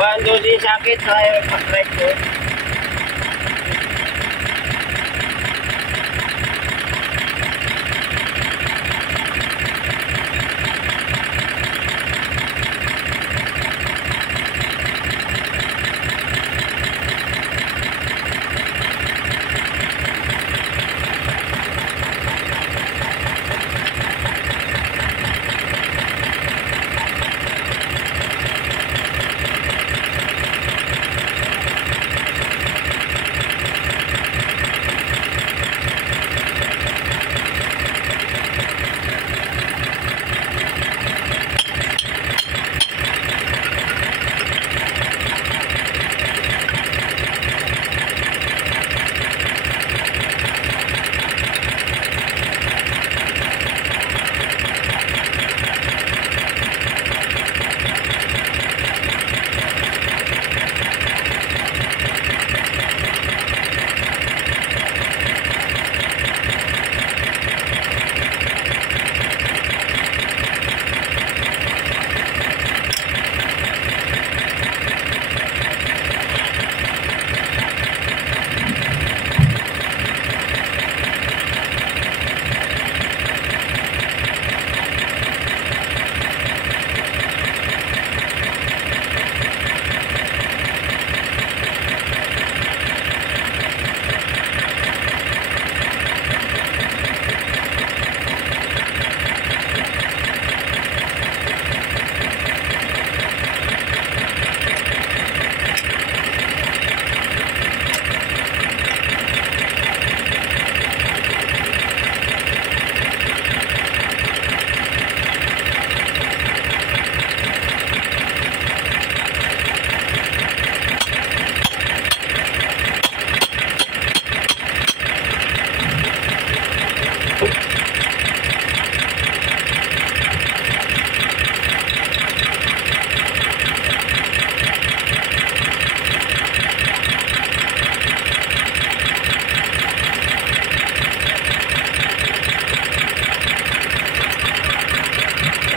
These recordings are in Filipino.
Kuhaan doon din sakit sa pag-drive ko.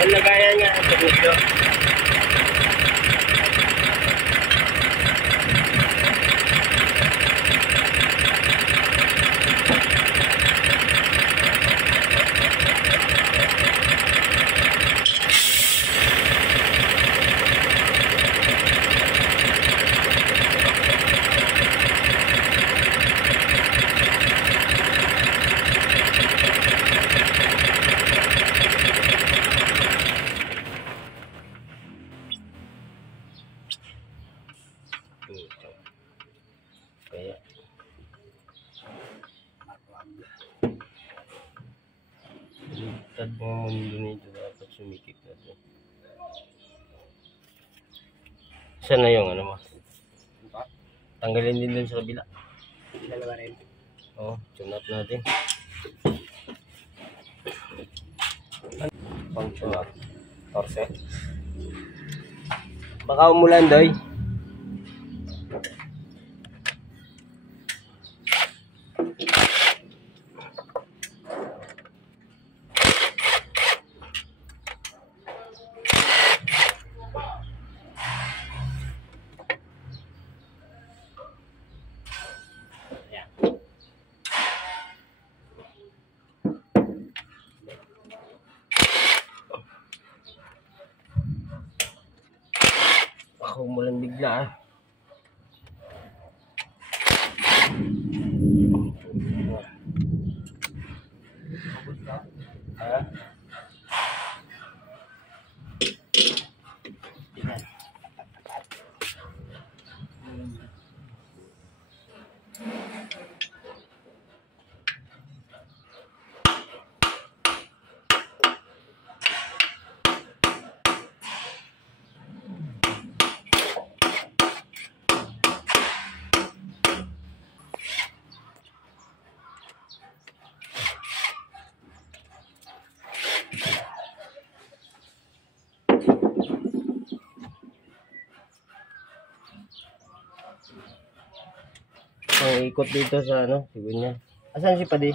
Ang lagayan niya sa video. Kaya limitad mga mundo nito, dapat sumikip natin. Saan na yung ano mo? Tanggalin din dun sa kabila. Dalawa rin. Oo, tune up natin. Pang tune up. Torse. Baka umulan doy. Ako umulan bigla ang ikot dito sa ano, siguro niya. Asan si Padi?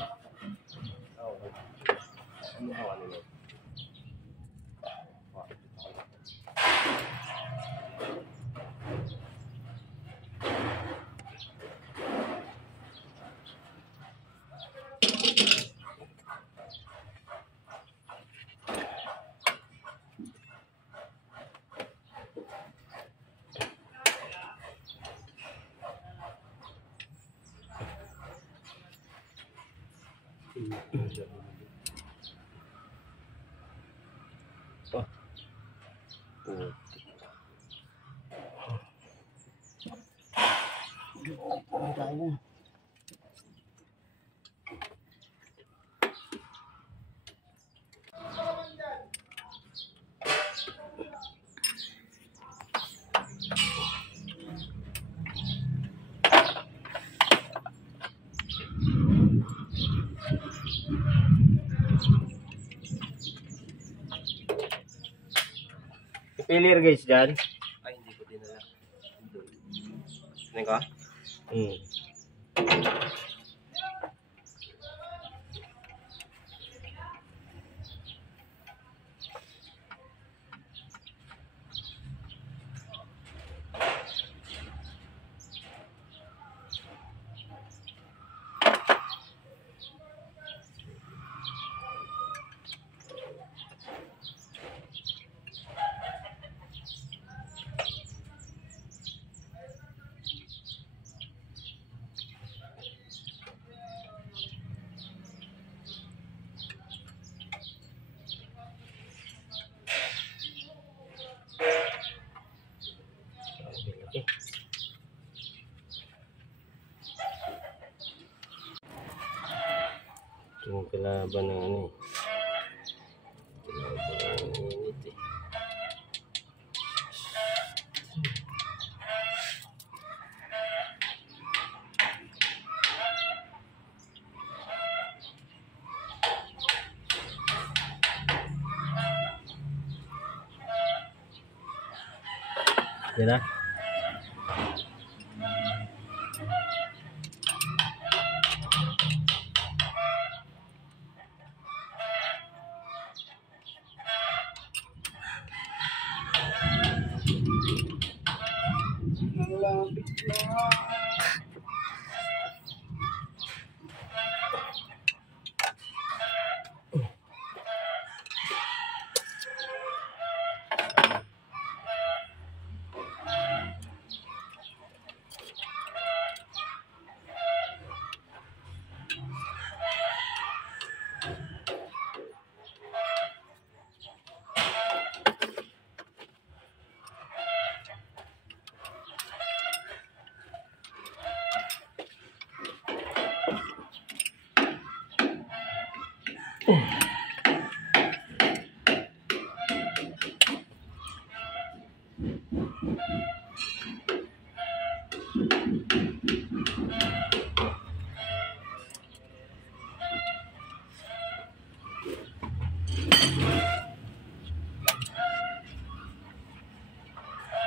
Oh. Tayo. Failure guys dyan. Ay, hindi ko dinala. Ano ka? Okay. Yung kalaban ng ano eh. Kalaban ng init eh. Yan na. Ya.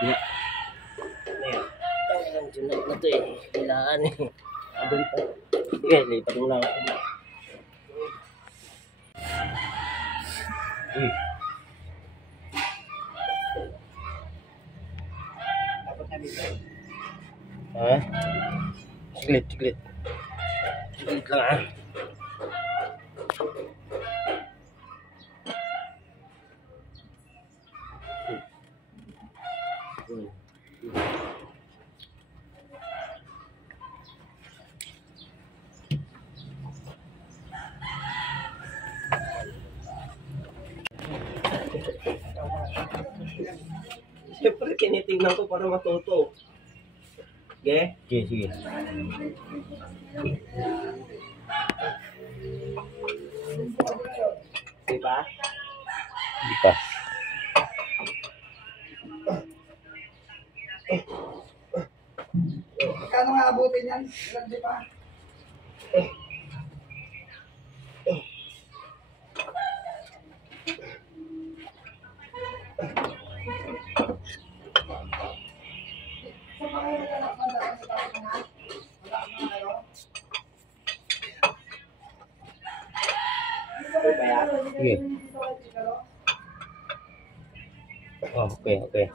Ayan. Ang junag na to eh. Kailangan eh. Doon pa. Sige, lipat mo lang. Uy. Ha? Siglit, siglit. Siglit lang ah. Siyempre, tinitingnan ko para matuto. Sige? Sige, sige. Di ba? Di pa. Magkano nga abutin yan? Ilan di pa? Sa mga naghanap ng daan sa taas na? Wala na kayo? Sige. Oh, okay, okay.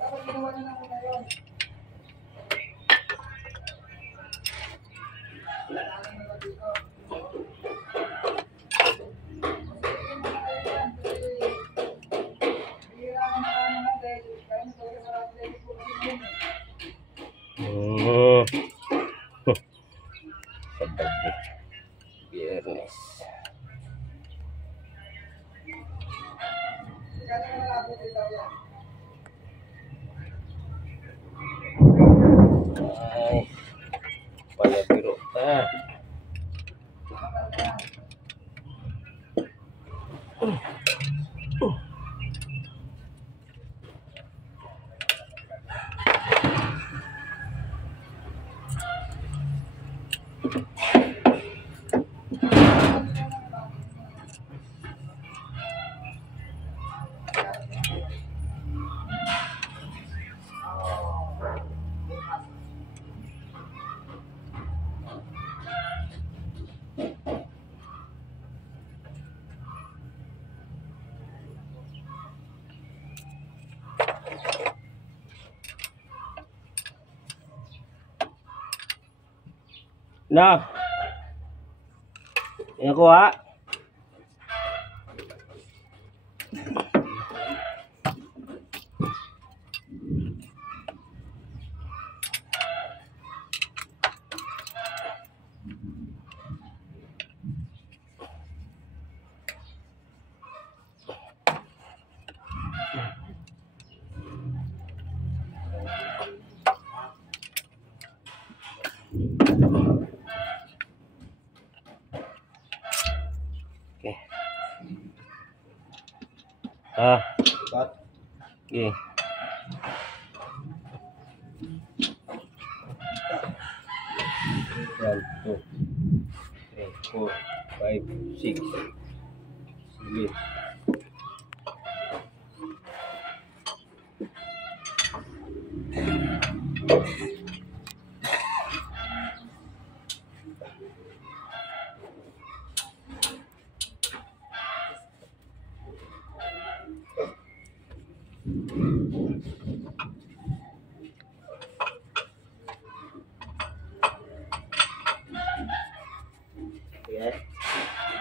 Dapat ginawa niyo na muna yun. Wala na naman dito. Hira naman natin. Kaya nito sa sarap din po. Ay, palabiro pa. Na. Yan ko ha. Okay. Okay. 1, 2, 3, 4, 5, 6, 7.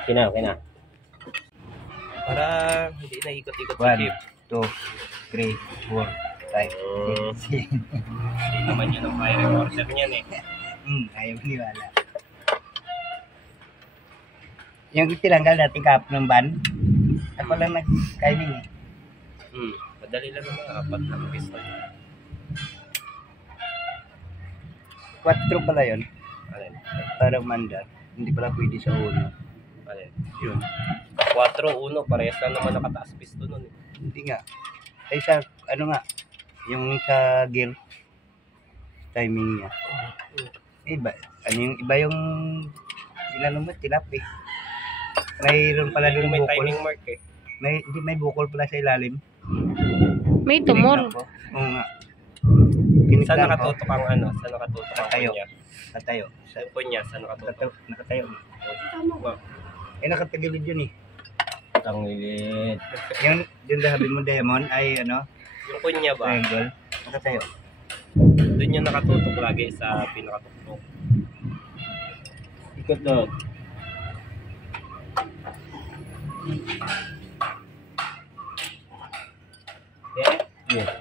Okay na. Para hindi na ikot-ikot sa chip. 1, 2, 3, 4, 5, 6. Hindi naman yun ang fire recorder niyan eh. Ayaw maniwala. Yung tinanggal natin kahap ng ban, ako lang nag-timing eh. Madali lang naman, 4 lang piston. 4 pala yun. Alin? Para mandar. Hindi pala pwede sa ulo. Alin? Yun. 4, 1, parehas lang naman nakataas piston nun eh. Hindi nga. Ay sa, ano nga, yung sa gear, timing niya. Iba, iba yung, inano mo, tilap eh. Mayroon pala doon May bukol. timing mark eh. May bukol pala sa ilalim. May tumor. Oo nga. Saan nakatutok ang ano? Saan nakatutok ang Nakatayo. kunya? Nakatayo. Yung kunya, saan nakatutok? Nakatayo. Wow. Nakatagilid yun eh. Tangilid. Yung sabi mo diamond ay ano, Yung kunya ba? triangle. Nakatayo. Doon yung nakatutok lagi sa pinakatuktok. Ikot doon. Yeah.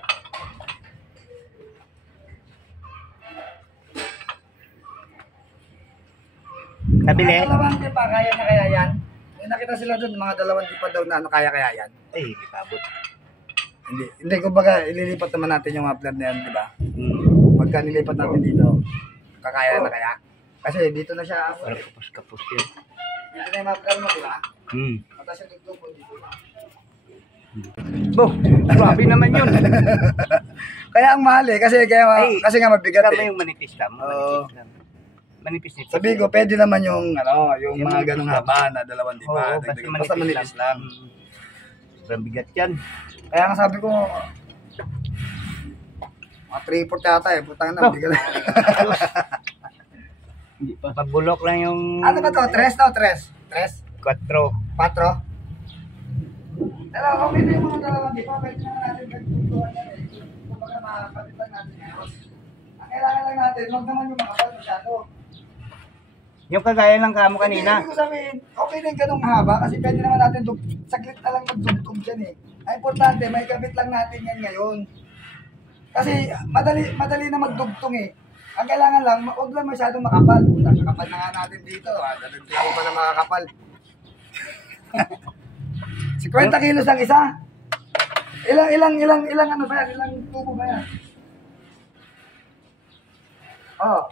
Kabili. Dalawang di pa, kaya na kaya yan? May nakita sila doon, mga dalawang di pa daw na ano, kaya yan? Ay, itabot. Hindi, kumbaga, ililipat naman natin yung mga plan na yan, di ba? Pagka nilipat natin dito, kakaya na kaya? Kasi dito na siya, Parang kapos-kapos yan. dito na yung mga plan mo, di ba? Matas yung dugtong po dito. Bo, grabe naman yun. Kaya ang mahal eh, kasi nga mabigat Tama eh. yung manipis lang. Oo. Manipis nito. Sabi ko, pwede naman yung, yung Yung mga manipis ganong lang. haba na dalawang di ba? Oo, Basta manipis lang. Sobrang bigat yan. Kaya nga sabi ko, mga 3-4 yata eh, putang na, bigat. Pabulok lang yung... Ano ba to? 3 no? 3? 4. 4? Pero okay na yung mga dalawang di ba? Pwede naman natin pagtutuan yan eh. Kumbaga makakapit lang natin ngayon. Ang kailangan lang natin, huwag naman yung makapal masyado. Yung kagaya ng kamo kanina. Hindi ko sabihin, okay na yung ganong haba kasi pwede naman natin saglit na lang magdugtong dyan eh. Ang importante, may kabit lang natin yan ngayon. Kasi madali na magdugtong eh. Ang kailangan lang, huwag lang masyadong makapal. Puta, kakapal na nga natin dito. Dalag pa na makakapal. 50 kilos ang isa. Ilang ano ba yan? Ilang tubo ba yan? Oh.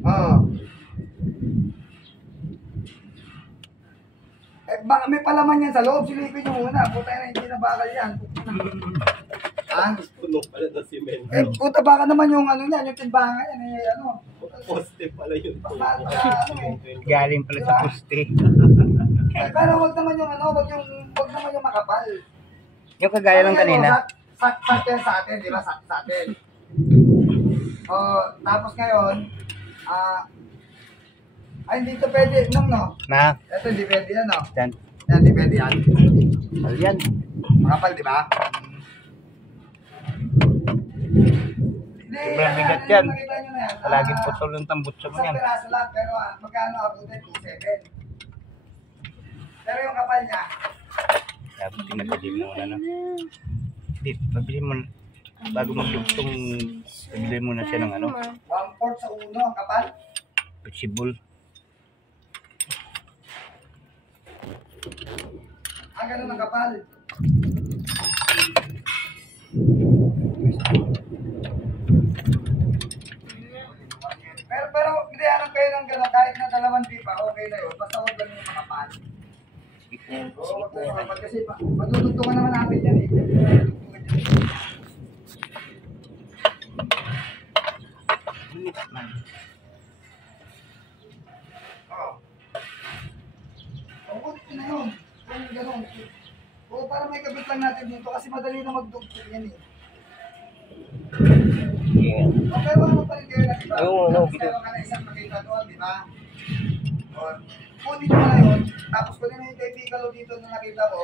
Oh. Eh, baka may palaman yan sa loob. Silipin nyo muna. Puta na, hindi na bakal yan. Ha? Puno pala na cement. Eh, puta baka naman yung ano yan, yung timbangan yan. Eh, ano. Poste pala yun. Ano eh. Galing pala sa poste. Eh, pero wag naman yung ano, wag naman yung makapal. Yung kagaya lang kanina. Sak yan sa atin, di ba? Sak sa atin. Oh, tapos ngayon, ay, hindi ito pwede, no? Na, Ito, hindi pwede yan, no? yan. Yan, hindi pwede yan. Ano yan? Makapal, di ba? Hindi, Sobrang bigat yan. nakita nyo na yan. Palaging putol ng tambutso mo Isang yan. piraso lang, pero magkano abutin? 2.7. Pero yung kapal niya, Sabi, pinabili mo na, no? Di, pabili mo na. Bago magdugtong, pabili mo na siya ng ano, 1/4 sa uno, ang kapal. possible. Ganun ang kapal. Pero hindi alam kayo ng gano'n, kahit na 2 pipa, okay na yun. Basta huwag ganun yung makapal. Oo, huwag ganun yung makapal. Kasi matutugtungan naman natin yan eh. Oo. Oo, yun na yun. Yung gano'n. Oo, para may kabit lang natin dito kasi madali na magdugtong yan eh. Sige nga. O, pero ano pa rin kayo nakita? Oo, ano, Meron ka na isang makita doon, di ba? O, kunin nyo na yun, tapos kunin mo yung typical dito na nakita mo,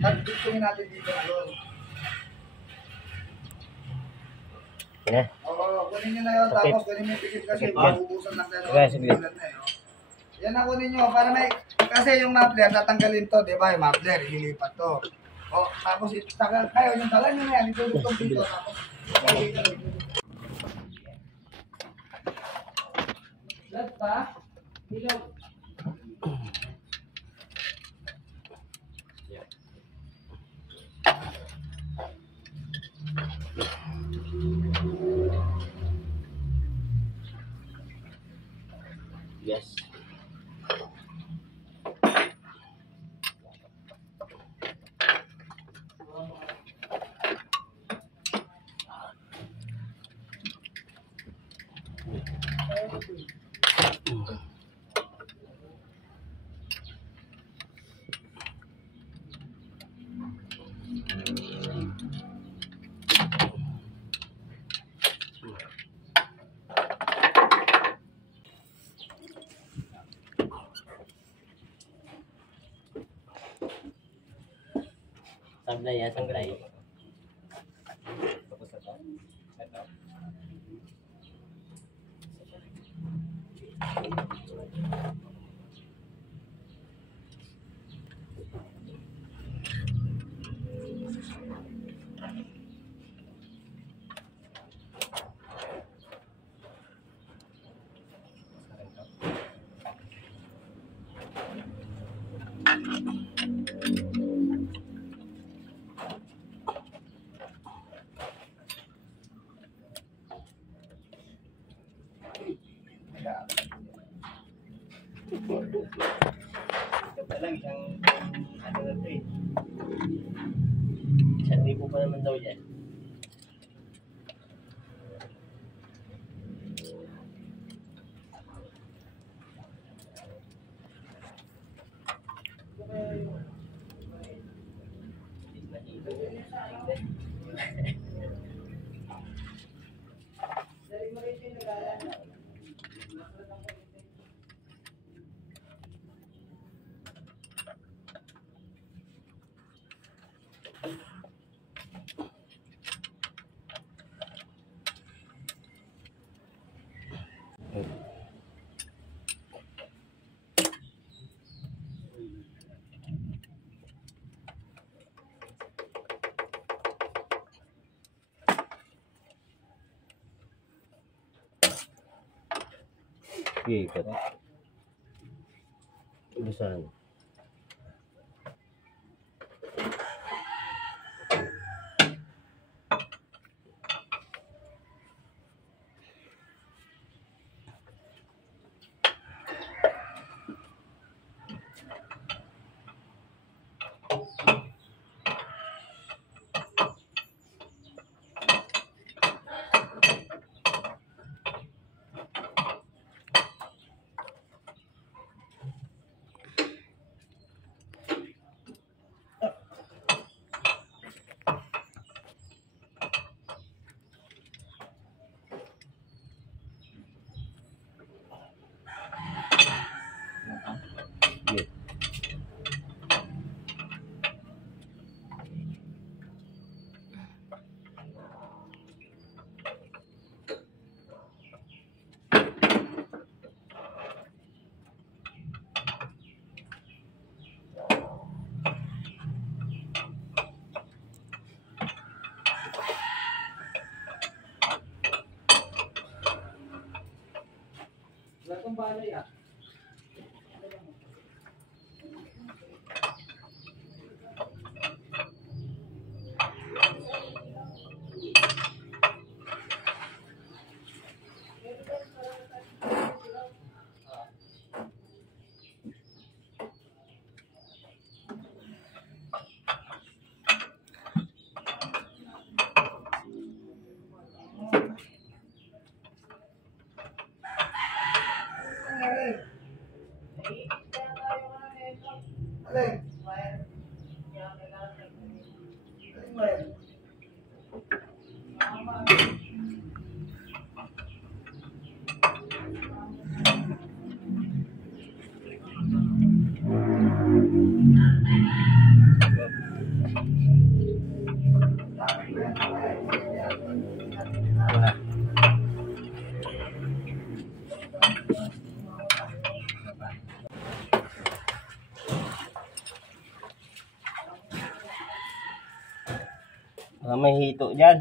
nagdugtungin natin dito ngayon. Sige na. Oo, kunin nyo na yun, Okay. tapos kunin mo yung pikit kasi Okay. mabubusan lang tayo. Okay, sige. Yan na kunin nyo, para may, kasi yung muffler, tatanggalin to, di ba? Yung muffler, ililipat to. O, tapos kayo, yung dala nyo na yan, itudugtong dito, tapos, Lahat pa? Ilaw. Yes. Sablay ya, sablay. Ito lang isang ano na ito eh. 1,000 pa naman daw yan. Ikat. Busan. Yeah. Wala kang balay ah. Alin? Alin ba yan? Wala. May hito dyan.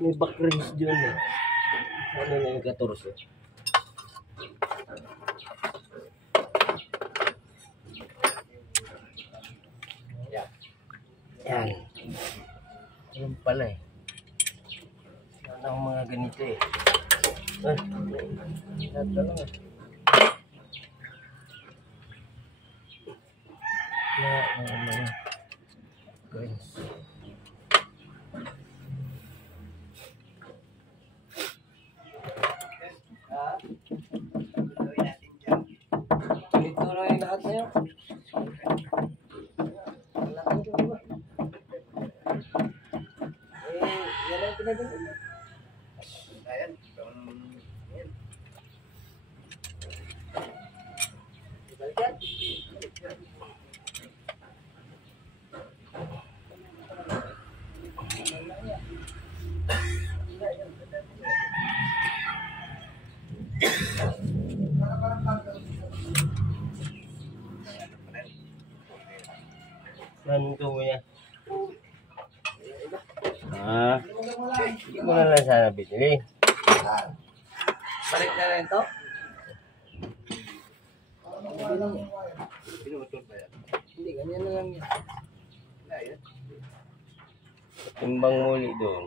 May back rings dyan eh. Ano na yung 14? Yan. Yan. Yan pala eh. Sana akong mga ganito eh. Ay, lahat na lang eh. Mga rings. Gawin natin dyan. Ito na yung lahat na yun. Wala ka dyan ba? Yan ang pinagawin. Ayan. Ayan. Balikan. Nanto niya. Hindi mo na lang sana binili. Balik na rin to? Pinutol ba yan? Hindi, ganyan na lang yan. Ayan. Timbang muli doon.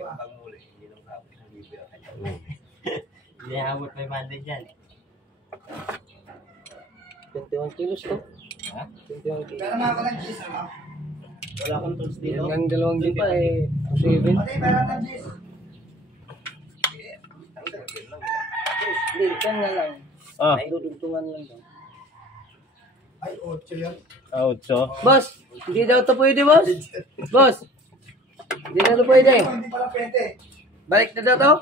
Pag muli, hindi lang ako isang libre ang kanya. Hindi habot 500 dyan. 21 kilos to. Ha? 21 kilos. Pero mga walang cheese, ano? Wala akong tools dito. Hanggang 2 din pa eh. 7. Pati, meron ng cheese. Ang dagil lang yan. Hindi, yan nga lang. Ah, Dudugtungan lang daw. Ay, 8 yan. out so. Boss! Hindi daw to pwede, boss! Boss! Hindi na to pwede. Hindi pala pwede. Balik na daw to?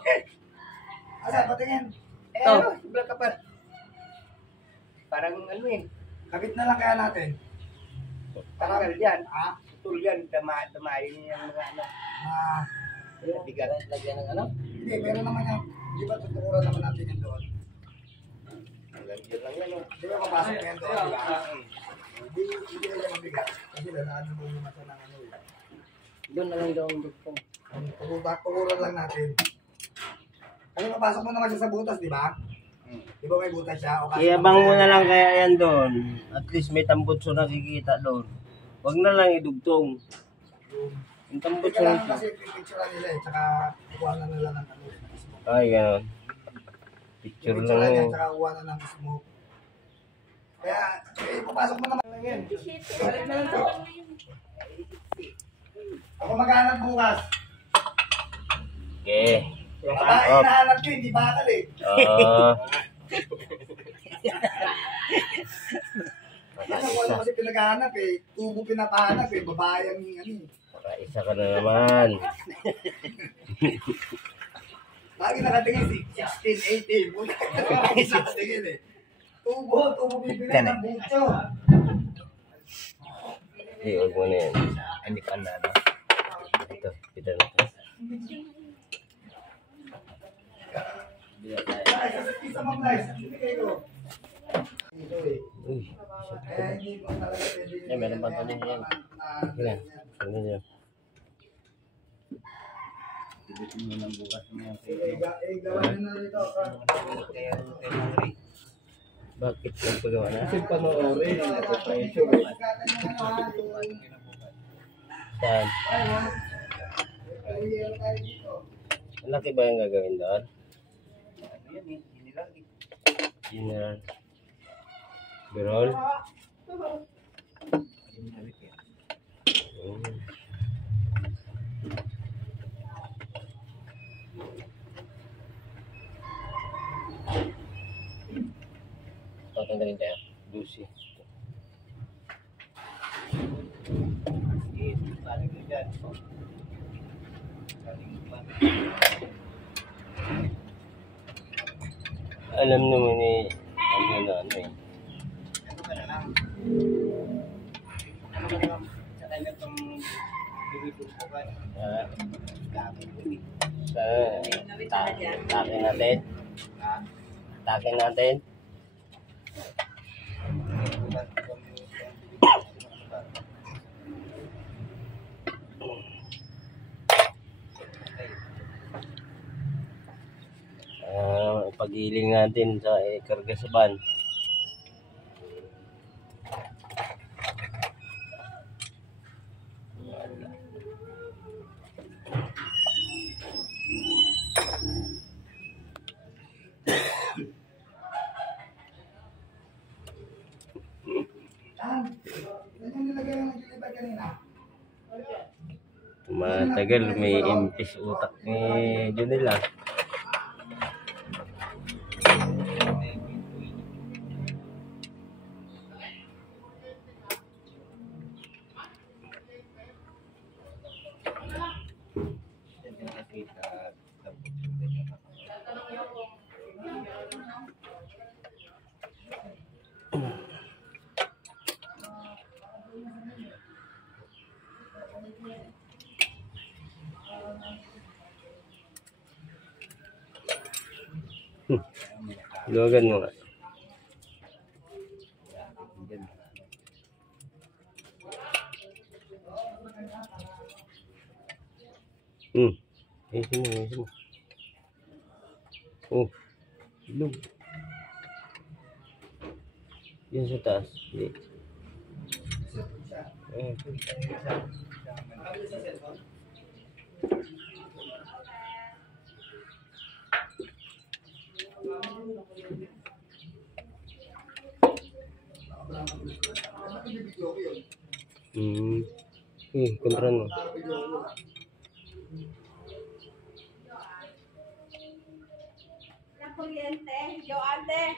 Asa, patingin. Ito. Black ka pa. Parang ano eh. Kabit na lang kaya natin. Tanggal yan, ha? Putol yan, damayin niya yung mga ano. Ah, Bigat. Lagyan ng ano? hindi, meron naman yan. Di ba tutukuran naman natin yan doon? Hanggang dyan lang yan, oh. Di ba papasok na yan doon, di ba? Hindi na yan mabigat. Kasi lalaan mo yung masa ng ano. Doon na lang daw ang dugtong. Tukuran lang natin. Kasi papasok mo naman siya sa butas, di ba? Di ba may butas siya? O kasi Iabang mo na lang kaya yan doon. At least may tambutso nakikita doon. Huwag na lang idugtong. Yung tambutso Teka na lang kasi pipicturean nila eh. Tsaka kuha na nila ng ano. Ay, gano'n. Picture lang Pipicturean yan, yun. tsaka kuha na ng smoke. Kaya, papasok mo naman lang yan. Balik na lang to. Ako maghanap bukas. Okay. Babae Up. hinahanap ko, hindi bakal eh. Ano ko ano kasi pinaghahanap eh. Tubo pinapahanap eh. Babae ang ano eh. Para isa ka na naman. Lagi nakatingin si 16, 18. Muna nakatingin eh. Tubo bibigyan ng bucho. Hindi, huwag mo na yan. Hindi pa na, no? Ito, pita na ito. Isa mo guys, bibigay ko. Ito eh. Uy, Kaya hindi mo talaga pwede. Eh, meron pa ito din yan. Yan. Ano yan? Tibitin mo ng bukas mo yan. Gawin na rito. Kaya Henry. Bakit ang pagawa na? Kasi panoorin, nasa-pressure. Saan? Malaki ba yung gagawin doon? Ano yan eh, hinilagi. General. Birol? Tatanggalin tayo. Lucy. Balik mo dyan. Alam naman eh, ano na ano eh. Ano ka na lang? Ano ka na lang? Sa tayo itong bibibukan. Dami ko eh. Takin natin. Ha? Takin natin. Pag-iling natin sa karga sa van. Matagal, may impis utak ni Junila. Luwagan mo nga. Ayusin mo, ayusin mo. Oh, ilog. Yan sa taas. Hindi. Kontra mo. La corriente, yo antes.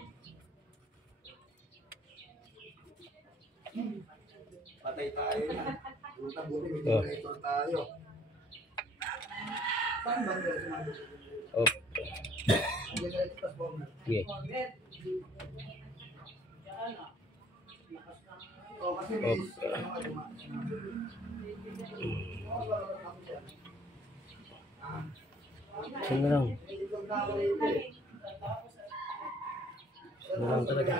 Patay tayo yan. Puta buti, may generator tayo. Saan ba ito? Oh, Generator tas bomber. sige. Oo, kasi may Saan na lang? Saan na lang talaga?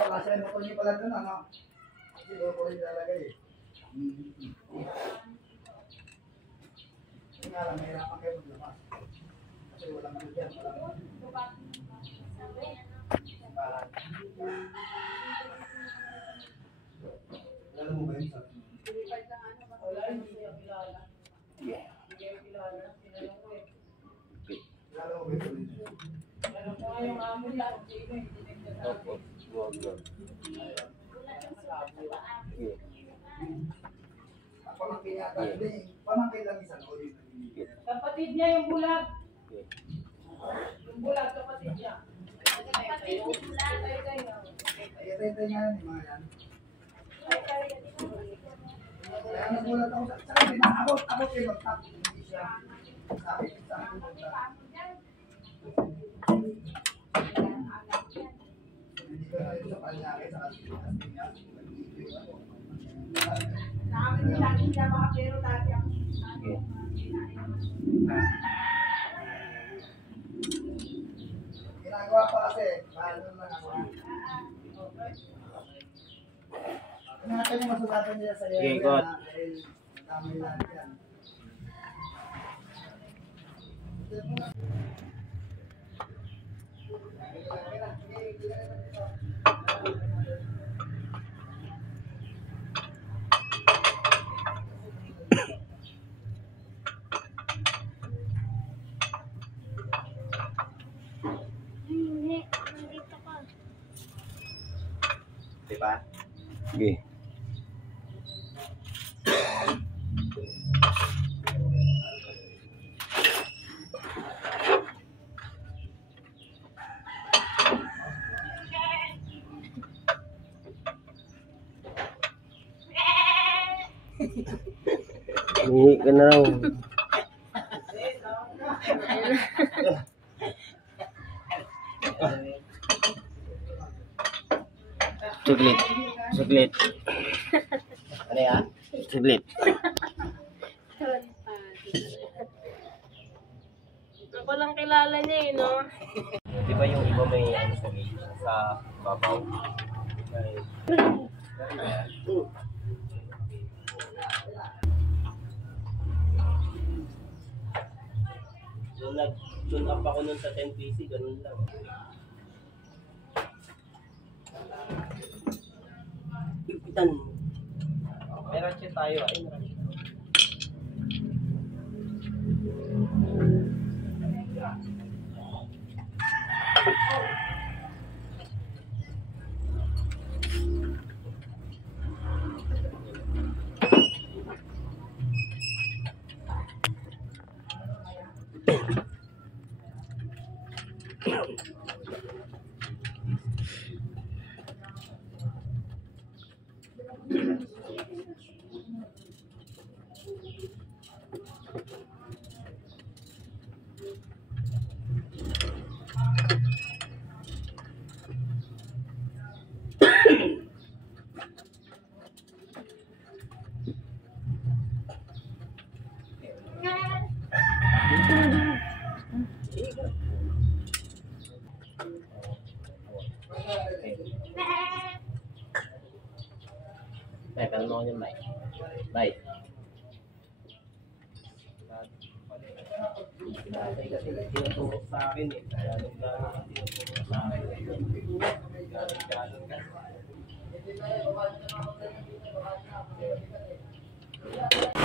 Oh, kasi ano ko niyo pala doon, ano? Kasi doon ko rin nilalagay eh. Kasi nga lang, mahirapan kayo maglabas. Kasi walang ano dyan, walang... Alam mo ba yun sa... Kilala mo ba yun? Opo. Huwag lang. Pamangkin yata, hindi. Pamangkin lang isa, o yun. Kapatid niya yung bulag. Yung bulag, kapatid niya. Kapatid yung bulag. Ay, ito nga yan, mga yan. Kaya nagulat ako sa kanila, ako kayo magtap. Hindi siya. Sabi sa akin, hindi ko na yun sa palaki, sa kasikas niya. Namin nila, hindi na makapero dati ako. Ginagawa pa kasi, paano lang ako. Natin yung masulatan nila sa iyo. Okay, got. Dahil dami lang yan. Diba? Sige. Hihi ka na raw. Suglit. Suglit. Ano yan? Suglit. Ako lang kilala niya eh, no? Di ba yung iba may ano sa babaw? Ay. Nung nag-tune up ako nun sa 10PC, ganun lang. Ipitan. Meron siya tayo. Ay, meron siya. Bye, kalma ko yung mic. Bye. Tatay kasi tinuturo sa akin eh. Kaya nung gano'n tinuturo sa akin. Gano'n ka.